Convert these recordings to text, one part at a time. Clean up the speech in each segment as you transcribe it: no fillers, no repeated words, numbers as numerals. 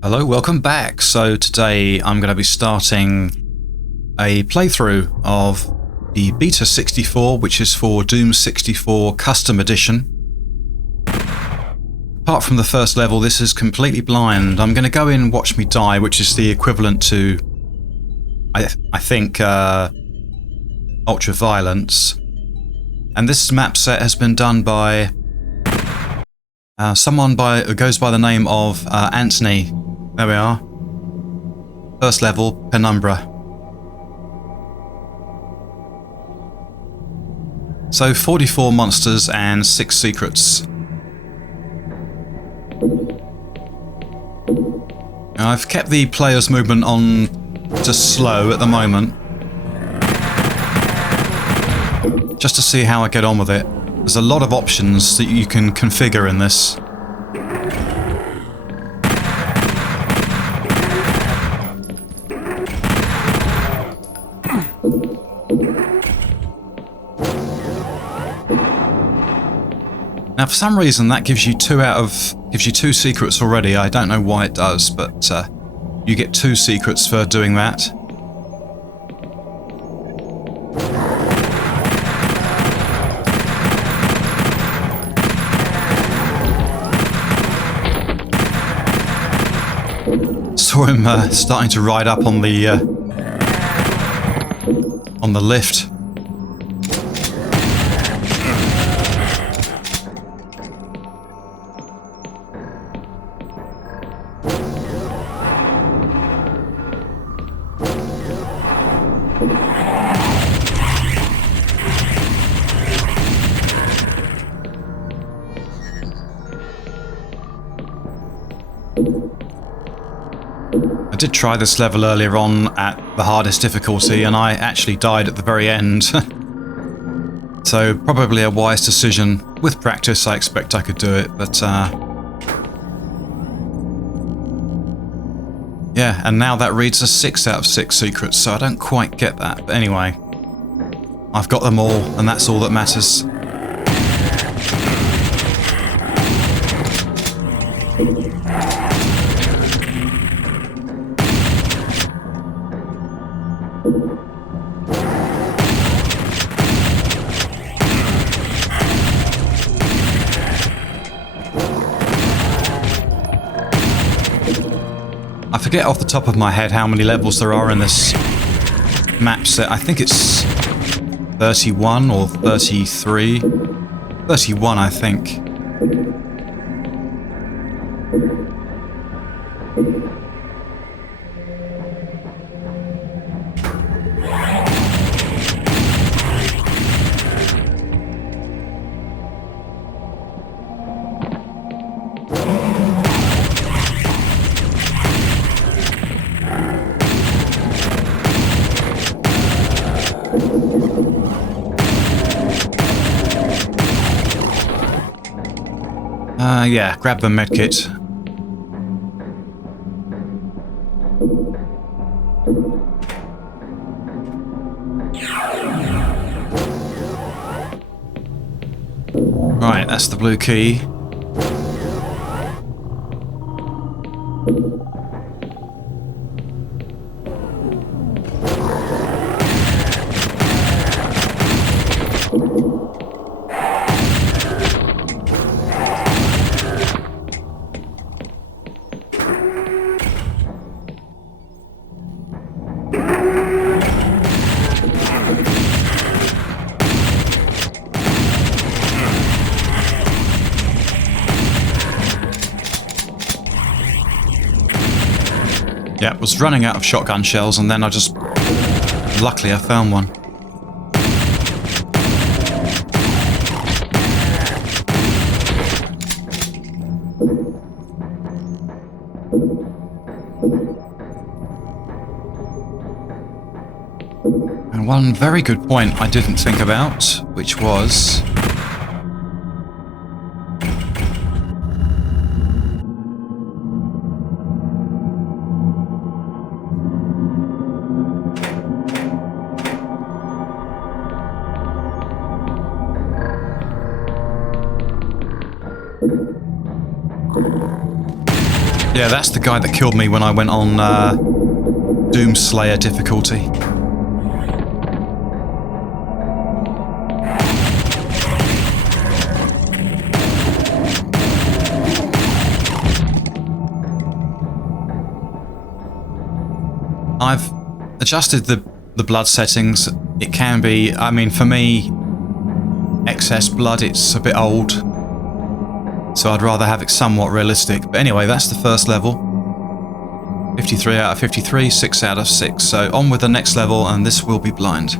Hello, welcome back. So today I'm going to be starting a playthrough of the Beta 64, which is for Doom 64 Custom Edition. Apart from the first level, this is completely blind. I'm going to go in Watch Me Die, which is the equivalent to, I think, Ultraviolence. And this map set has been done by someone who goes by the name of Antnee. There we are. First level, Penumbra. So 44 monsters and 6 secrets. Now, I've kept the player's movement on to slow at the moment, just to see how I get on with it. There's a lot of options that you can configure in this. Now, for some reason, that gives you two secrets already. I don't know why it does, but you get 2 secrets for doing that. Saw him starting to ride up on the lift. I did try this level earlier on at the hardest difficulty, and I actually died at the very end. So probably a wise decision. With practice, I expect I could do it, but yeah, and now that reads a 6 out of 6 secrets, so I don't quite get that. But anyway, I've got them all, and that's all that matters. I forget off the top of my head how many levels there are in this map set. I think it's 31 or 33. 31, I think. Yeah, grab the medkit. Right, that's the blue key. Yeah, was running out of shotgun shells, and then luckily I found one. And one very good point I didn't think about, which was Yeah, that's the guy that killed me when I went on Doomslayer difficulty. I've adjusted the blood settings. It can be, I mean, for me, excess blood, it's a bit old. So I'd rather have it somewhat realistic. But anyway, that's the first level. 53 out of 53, 6 out of 6. So on with the next level, and this will be blind.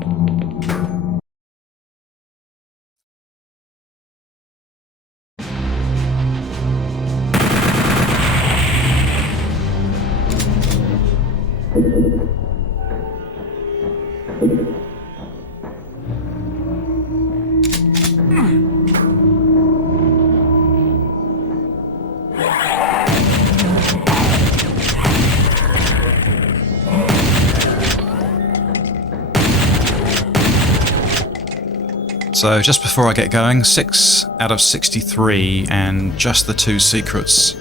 So just before I get going, 6 out of 63 and just the 2 secrets.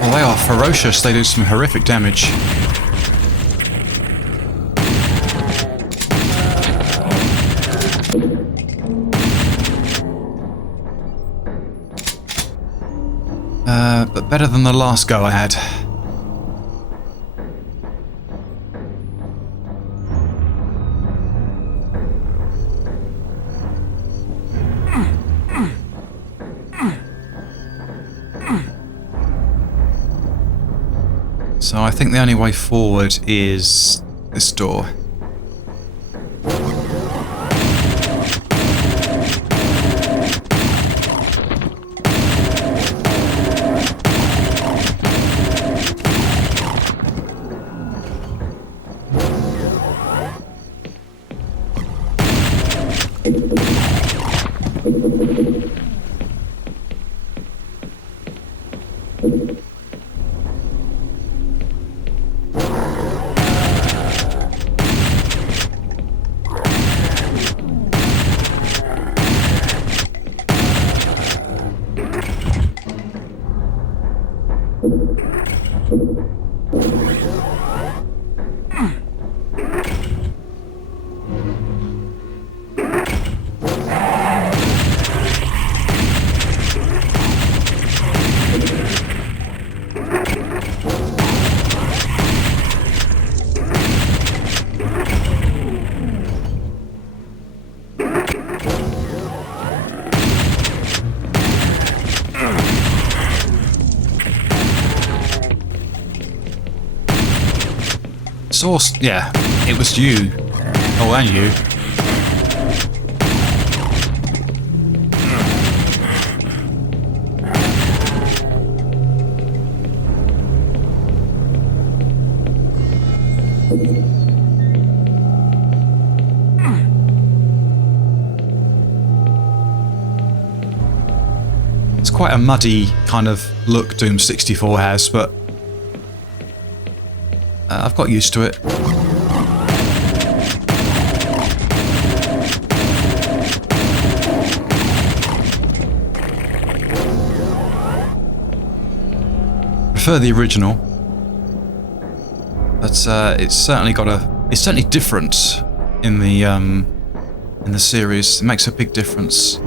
Well, they are ferocious. They do some horrific damage. But better than the last go I had. So I think the only way forward is this door. Source, yeah, it was you. Oh, and you. It's quite a muddy kind of look Doom 64 has, but I've got used to it. Prefer the original, but it's certainly got it's certainly different in the series. It makes a big difference.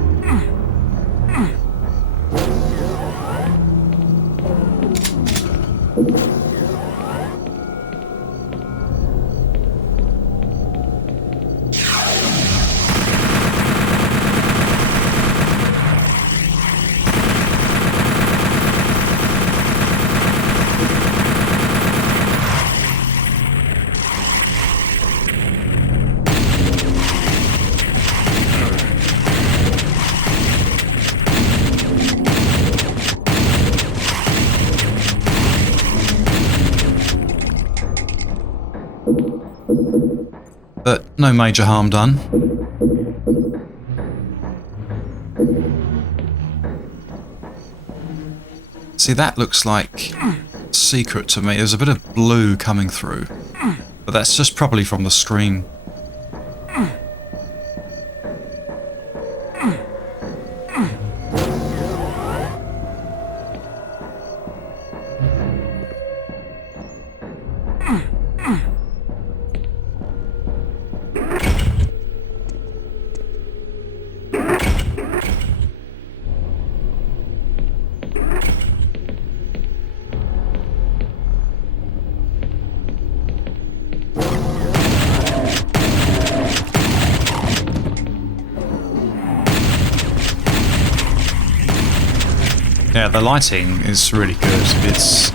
but no major harm done. See, that looks like secret to me. There's a bit of blue coming through, but that's just probably from the screen. Yeah, the lighting is really good. It's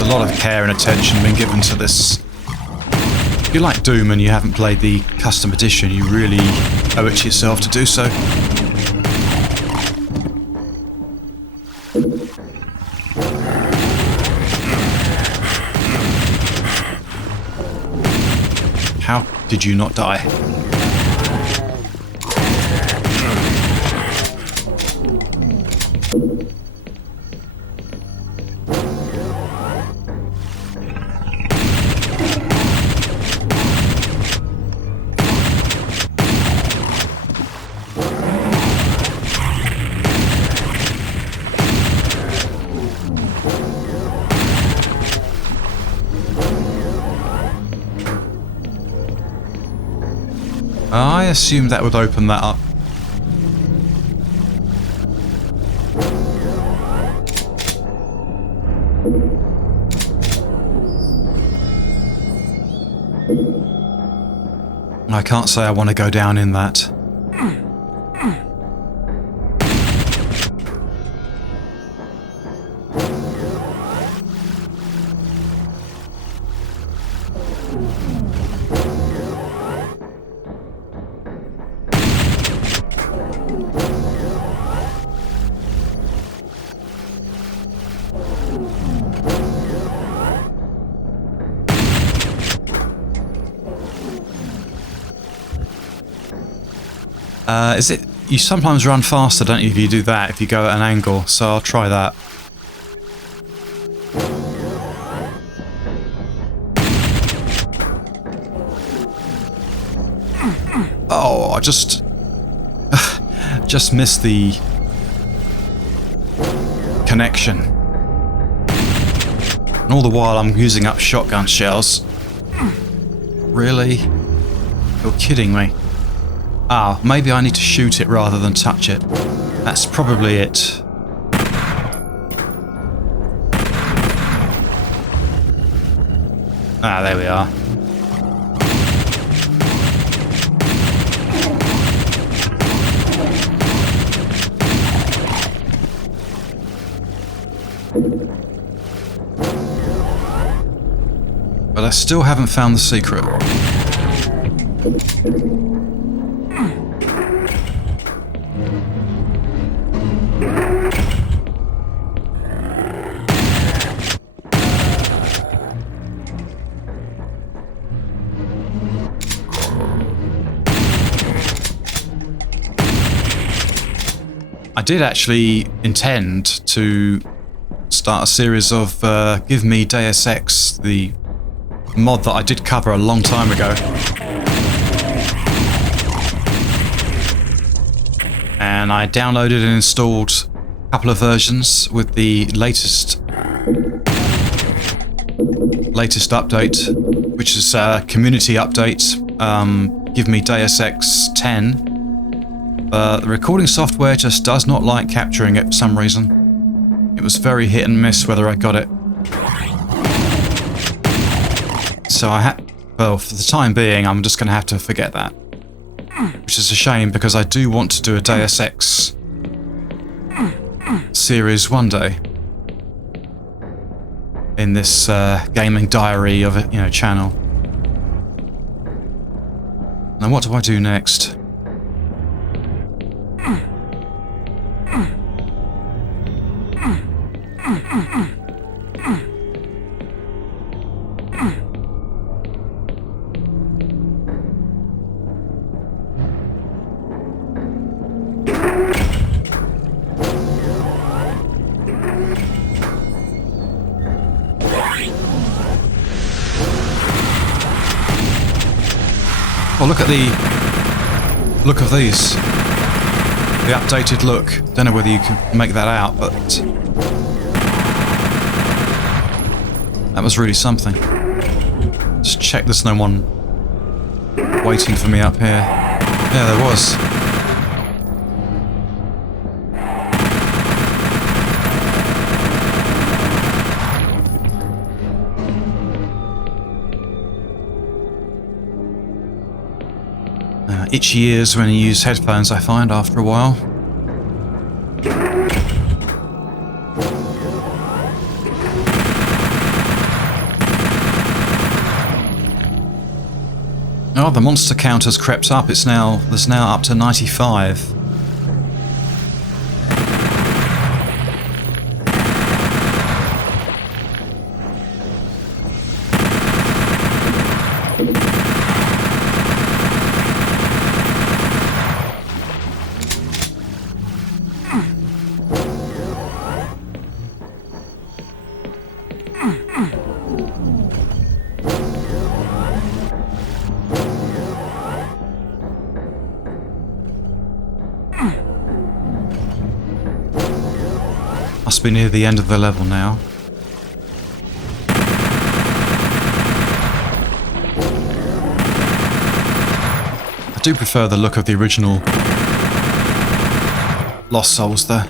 a lot of care and attention being given to this. If you like Doom and you haven't played the custom edition, you really owe it to yourself to do so. How did you not die? I assumed that would open that up. I can't say I want to go down in that. Is it? You sometimes run faster, don't you, if you do that, if you go at an angle, so I'll try that. Oh, I just missed the connection. And all the while I'm using up shotgun shells. Really? You're kidding me. Ah, maybe I need to shoot it rather than touch it. That's probably it. Ah, there we are. But I still haven't found the secret. I did actually intend to start a series of Give Me Deus Ex, the mod that I did cover a long time ago. And I downloaded and installed a couple of versions with the latest update, which is a community update, Give Me Deus Ex 10. The recording software just does not like capturing it for some reason. It was very hit and miss whether I got it. So well, for the time being, I'm just going to have to forget that. Which is a shame, because I do want to do a Deus Ex series one day. In this gaming diary of a channel. Now what do I do next? Oh, look at the look of these. The updated look. Don't know whether you can make that out, but that was really something. Just check there's no one waiting for me up here. Yeah, there was. Itchy ears when you use headphones, I find, after a while. Oh, the monster count has crept up. There's now up to 95. Must be near the end of the level now. I do prefer the look of the original Lost Souls there.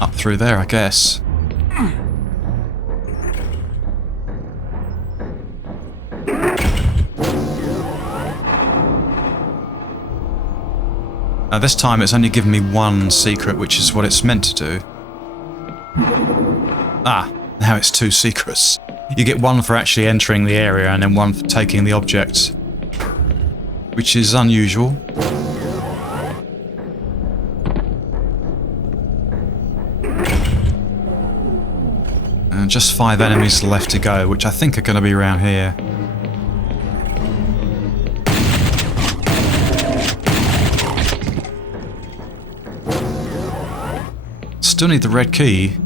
Up through there, I guess. Now this time it's only given me one secret, which is what it's meant to do. Ah, now it's two secrets. You get one for actually entering the area and then one for taking the object, which is unusual. And just 5 enemies left to go, which I think are going to be around here. Still need the red key.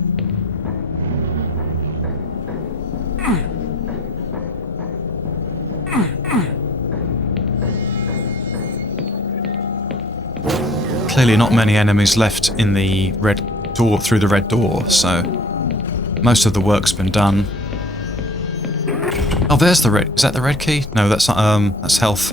Clearly not many enemies left in the red door, through the red door, so most of the work's been done. Oh, there's the red. Is that the red key? No, that's not, that's health.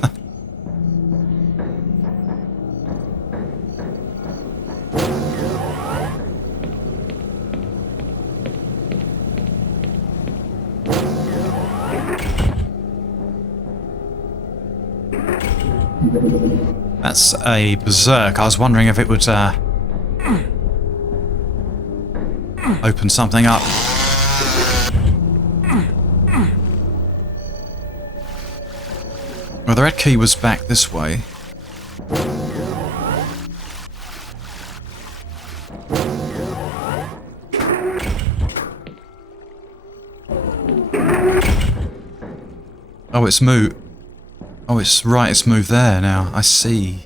That's a berserk. I was wondering if it would open something up. Well, the red key was back this way. Oh, it's moved. Oh, it's right, it's moved there now. I see.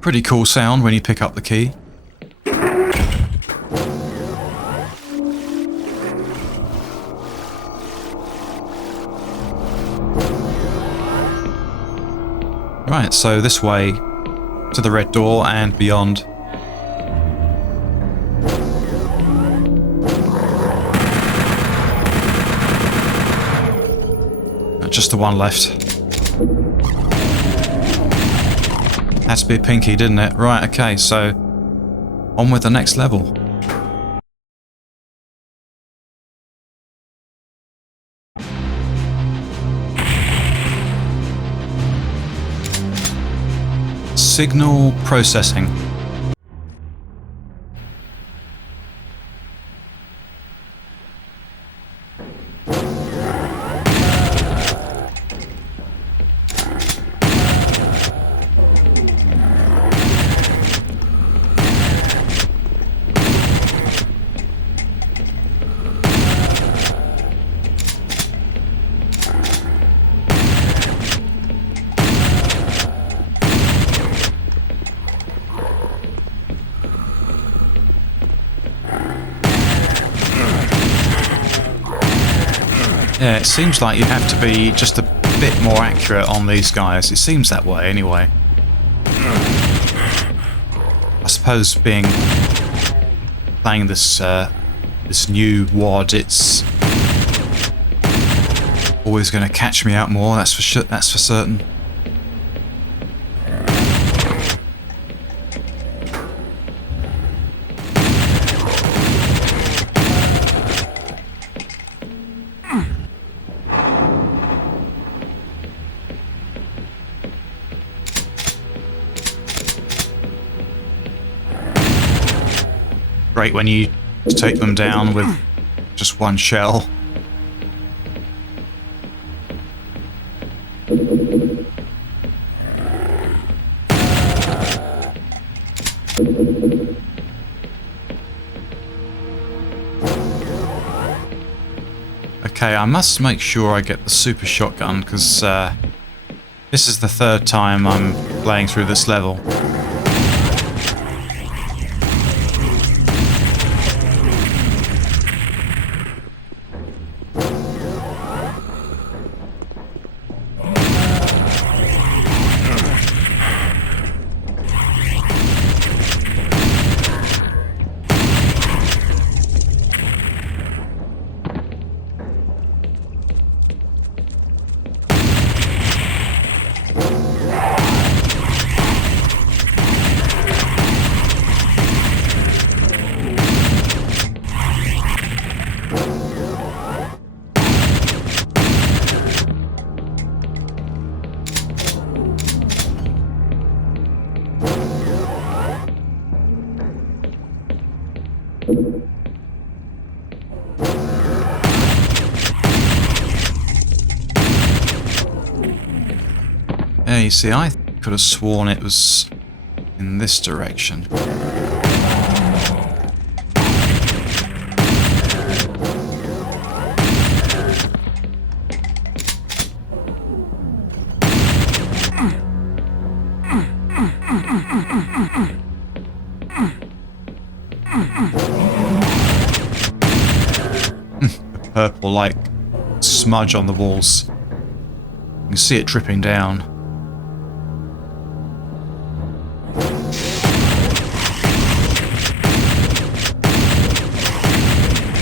Pretty cool sound when you pick up the key. Right, so this way to the red door and beyond. Just the one left. Had to be a pinky, didn't it? Right, okay, so on with the next level. Signal processing. Yeah, it seems like you have to be just a bit more accurate on these guys. It seems that way, anyway. I suppose playing this this new WOD, it's always going to catch me out more. That's for sure. That's for certain. Great when you take them down with just one shell. Okay, I must make sure I get the super shotgun, because this is the third time I'm playing through this level. Yeah, you see, I could have sworn it was in this direction. The purple, like, smudge on the walls. You can see it dripping down.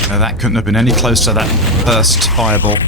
No, that couldn't have been any closer, that first fireball.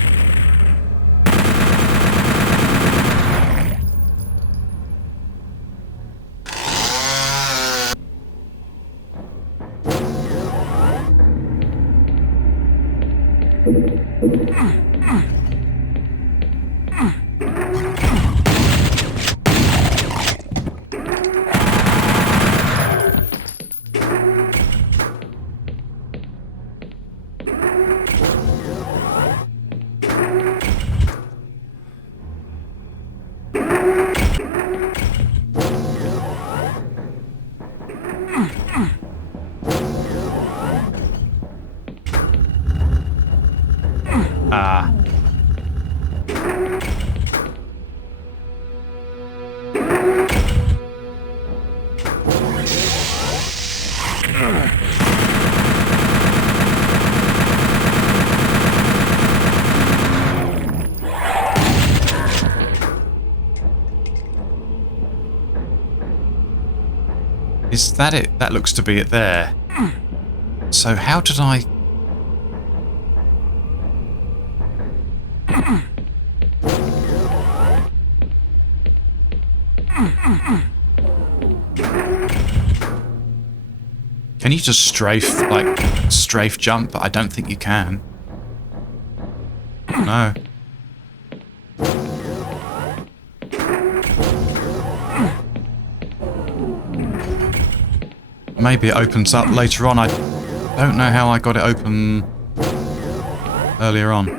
Ah. Is that it? That looks to be it there. So how did I... Can you just strafe jump? I don't think you can. No. Maybe it opens up later on. I don't know how I got it open earlier on.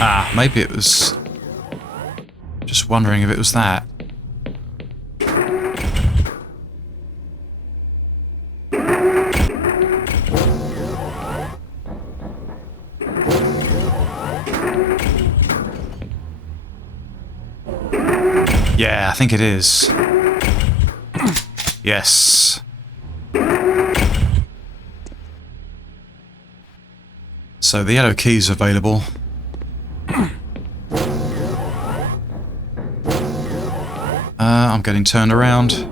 Ah, maybe it was... Just wondering if it was that. Yeah, I think it is. Yes. So the yellow key is available. I'm getting turned around.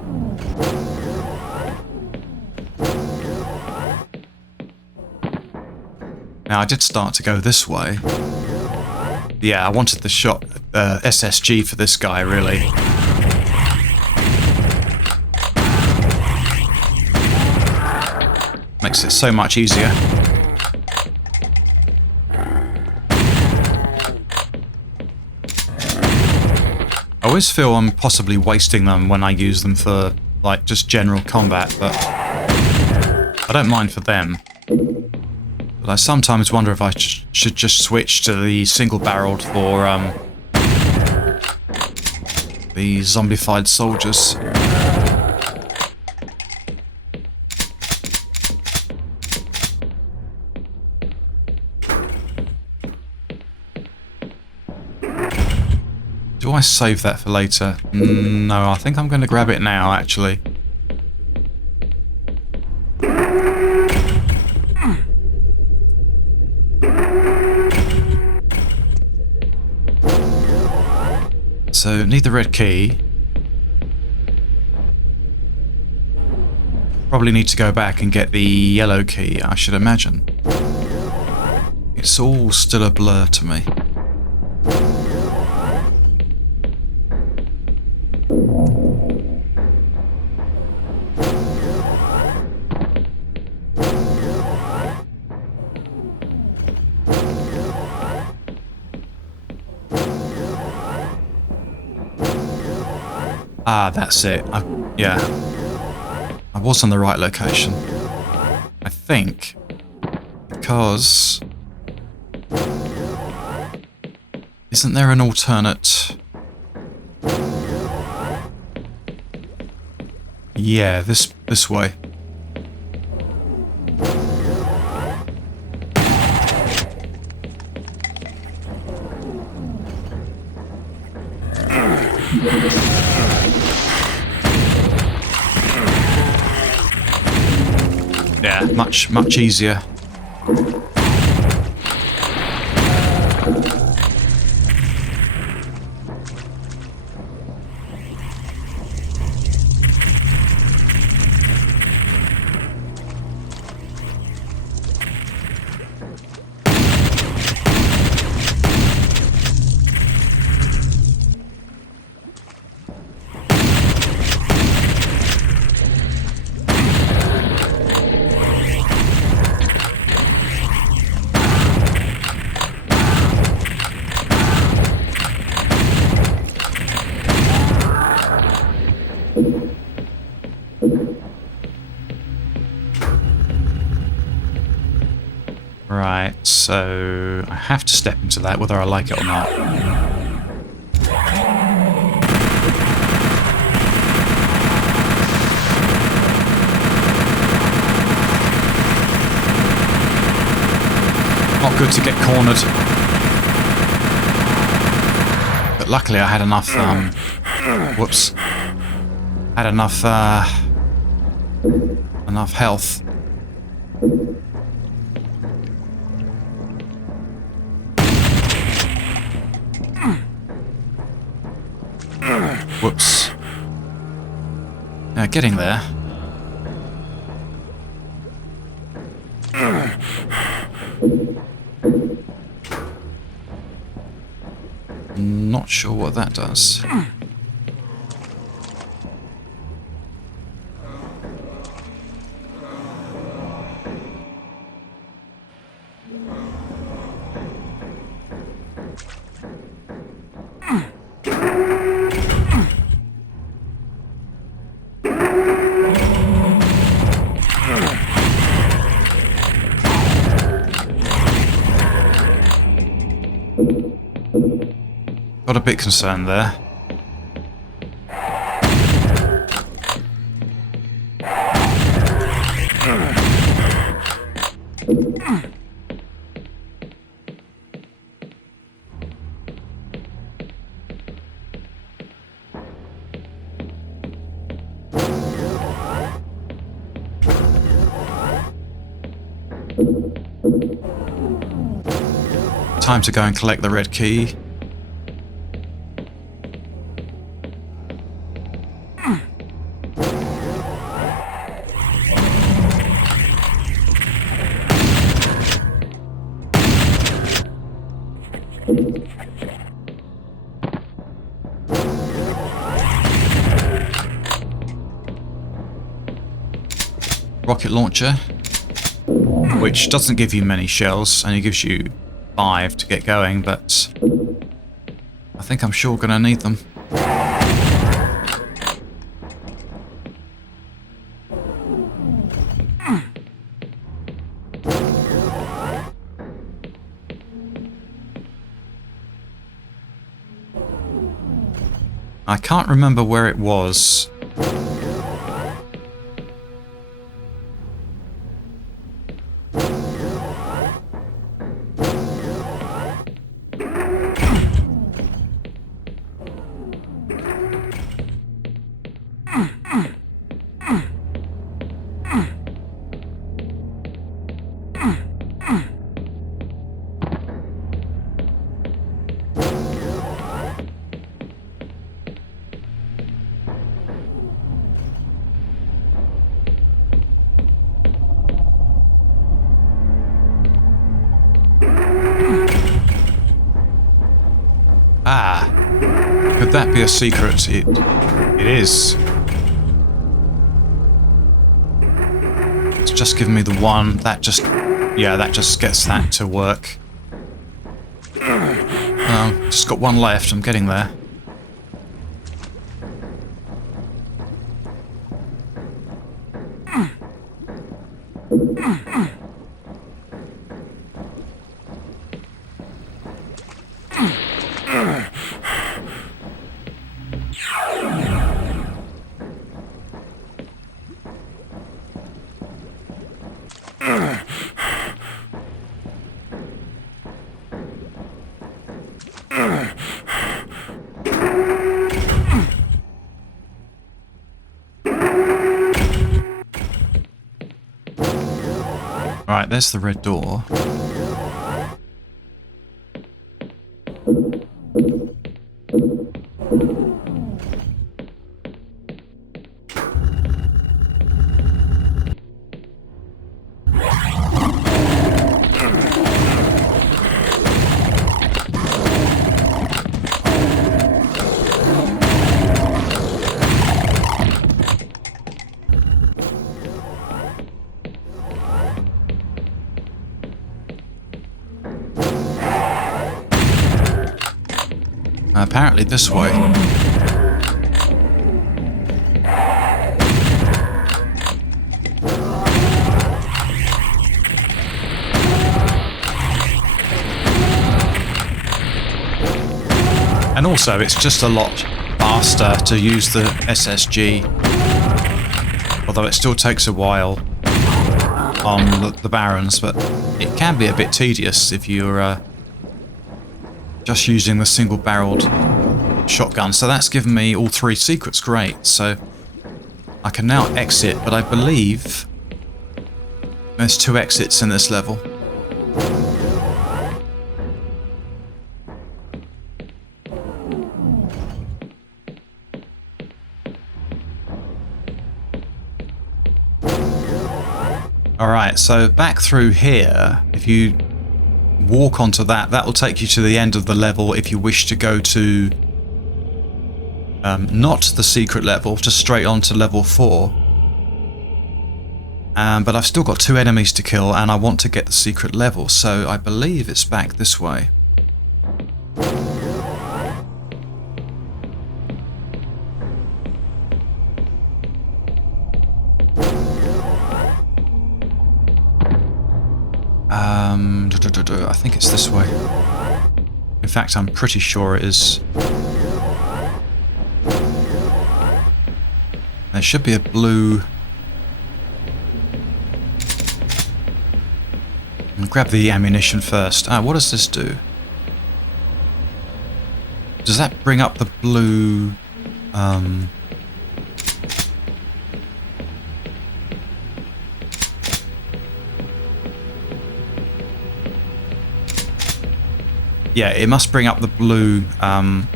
Now I did start to go this way. Yeah, I wanted the shot SSG for this guy, really. Makes it so much easier. I always feel I'm possibly wasting them when I use them for, like, just general combat, but I don't mind for them. But I sometimes wonder if I should just switch to the single-barreled for the zombified soldiers. Do I save that for later? No, I think I'm going to grab it now, actually. So, need the red key. Probably need to go back and get the yellow key, I should imagine. It's all still a blur to me. Ah, that's it. Yeah. I was on the right location. I think. Because... Isn't there an alternate... Yeah, this way. Yeah, much easier. Right, so I have to step into that whether I like it or not. Not good to get cornered. But luckily I had enough, whoops. Had enough, enough health. Whoops. Now getting there. Not sure what that does. Got a bit concerned there. Time to go and collect the red key. Rocket launcher, which doesn't give you many shells, only gives you 5 to get going, but I think I'm sure going to need them. I can't remember where it was. Ah, could that be a secret? It is. It's just given me the one. That just gets that to work. Just got one left. I'm getting there. Right, there's the red door. Apparently this way. And also, it's just a lot faster to use the SSG. Although it still takes a while on the Barons, but it can be a bit tedious if you're just using the single-barreled shotgun. So that's given me all 3 secrets. Great. So I can now exit, but I believe there's 2 exits in this level. Alright, so back through here, if you walk onto that, that will take you to the end of the level if you wish to go to not the secret level, just straight on to level 4. But I've still got 2 enemies to kill and I want to get the secret level, so I believe it's back this way. I think it's this way. In fact, I'm pretty sure it is. There should be a blue... I'll grab the ammunition first. What does this do? Does that bring up the blue... Yeah, it must bring up the blue,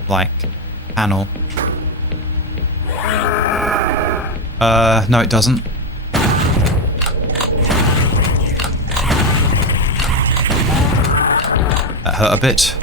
like, panel. No, it doesn't. That hurt a bit.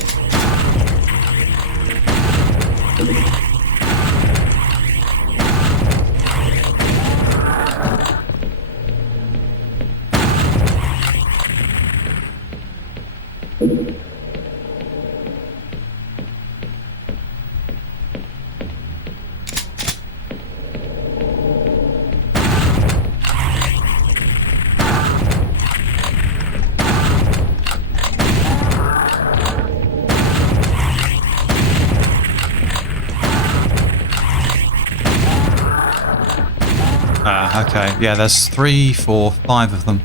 Okay, yeah, there's 3, 4, 5 of them.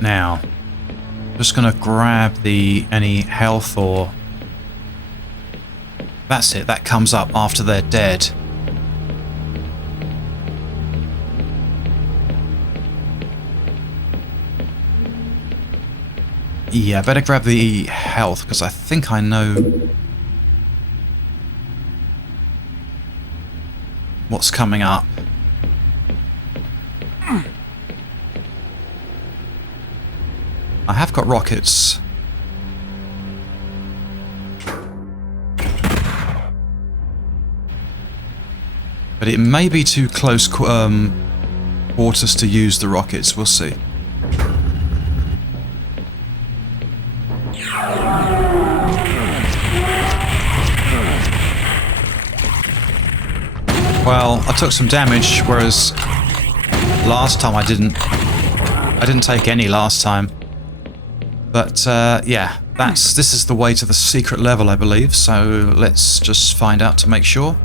Now, just gonna grab any health or... That's it, that comes up after they're dead. Yeah, better grab the health, because I think I know what's coming up. I have got rockets. But it may be too close quarters to use the rockets, we'll see. Well, I took some damage, whereas last time I didn't take any last time. But yeah, this is the way to the secret level, I believe, so let's just find out to make sure.